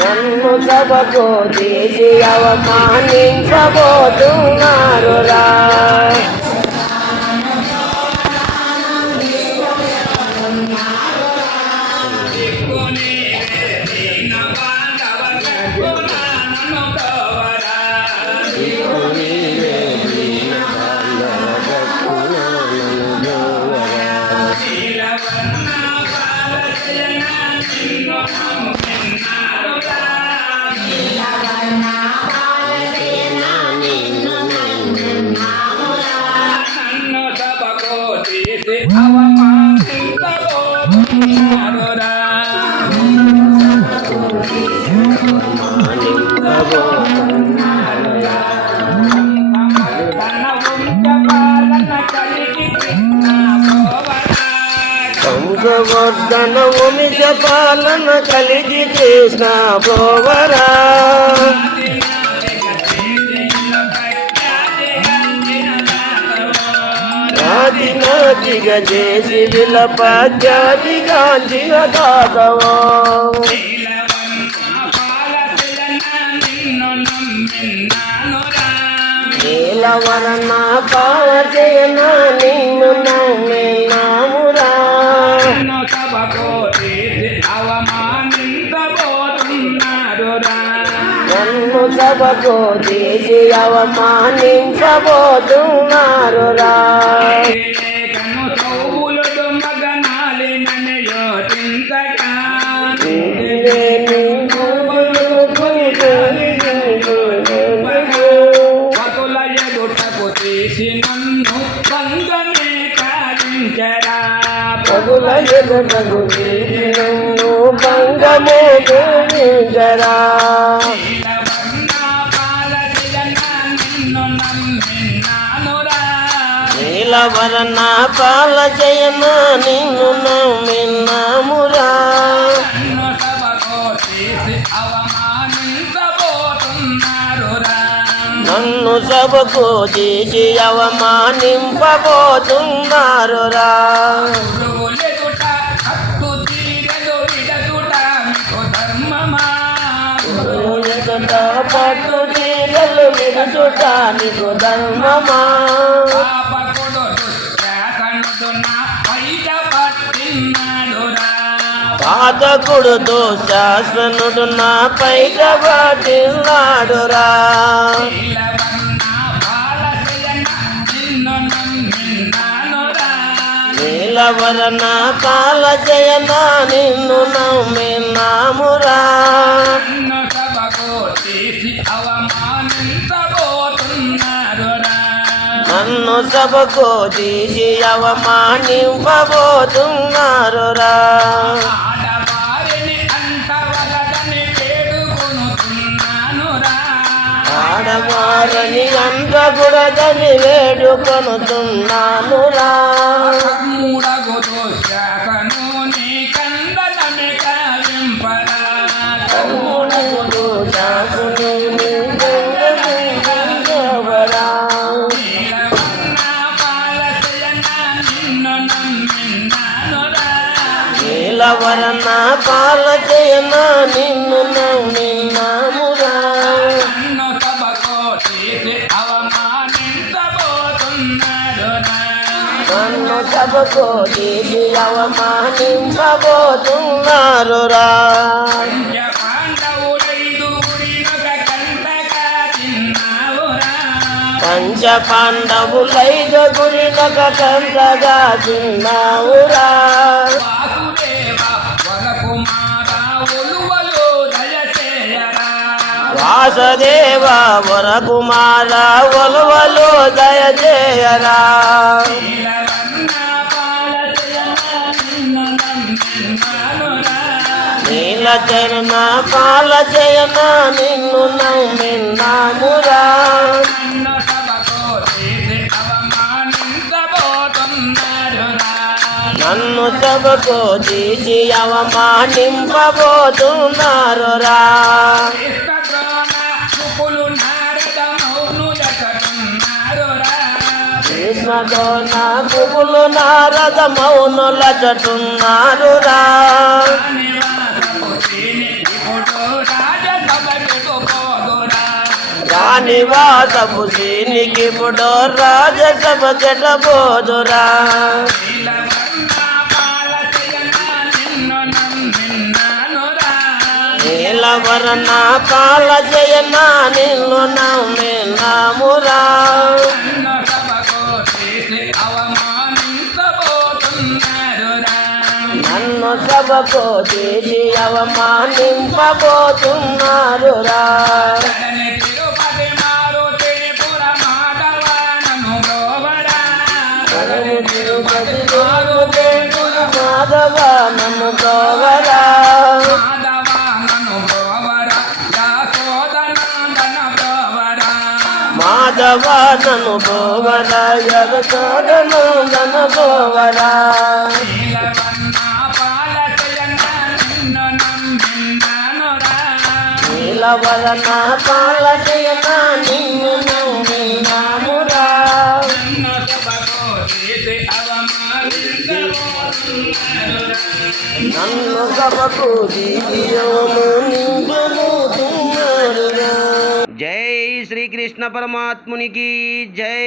నన్ను సభకు తీసి అవమానించబోతున్నారురా. వంశవర్ధన వంశ పాలన కలిగి కృష్ణ బ్రోవరా. నాతిగా చేసి విలపత్యాదిగాంచిన దాతవో. నీలవరణ పాలజయన నిన్ను నమ్మినామురా. నన్ను సభకు తీసి అవమానించబోతున్నారురా. పగుల ఎదుటకు నన్ను భంగము జరా. నీలవరణ పాల జయన నిన్ను నమ్మినామురా. నన్ను సభకు తీసి అవమానింపబోతున్నారురా. పట్టు తీరలు విడుచుట నీకు ధర్మమా. పాతకుడు దుశ్శాసనుడు నా పైట పట్టినాడురా. నీలవరణ పాల జయన నిన్ను నమ్మినామురా. నన్ను సభకు తీసి అవమానింపబోతున్నారురా. ఆడవారని అంటకూడదని వేడుకొనుతున్నానురా. నీలవరణ పాల జయన నిన్ను నమ్మినామురా. నన్ను సభకు తీసి అవమానింపబోతున్నారురా. పంచ పాండవులైదు గురినొక కంటగా చిన్నావురా. వాసుదేవ వరకుమార ఒలువలు దయచేయరా. నీలచరణ పాల జయన నిన్ను నమ్మినామురా. నన్ను సభకు తీసి అవమానింపబోతున్నారురా. కృష్ణతో నా పువ్వులు నారద మౌనుల చటున్నారురా. నివాసపు శ్రీనికిప్పుడు రాజసభ చెటబోదురా నీలవర్ణ కాల జయన నిన్ను నమ్మినామురా నన్ను సభకు తీసి అవమానింపబోతున్నారురా మాధవ నన్ను గోవరా మాధవ నన్ను గోవరా యగోదనందన గోవరా నీలవర్ణ పాల జయన నిన్ను నమ్మినామురా నన్ను సభకు దివ్యము నింపుతున్నారురా. జై శ్రీకృష్ణ పరమాత్మునికి జై.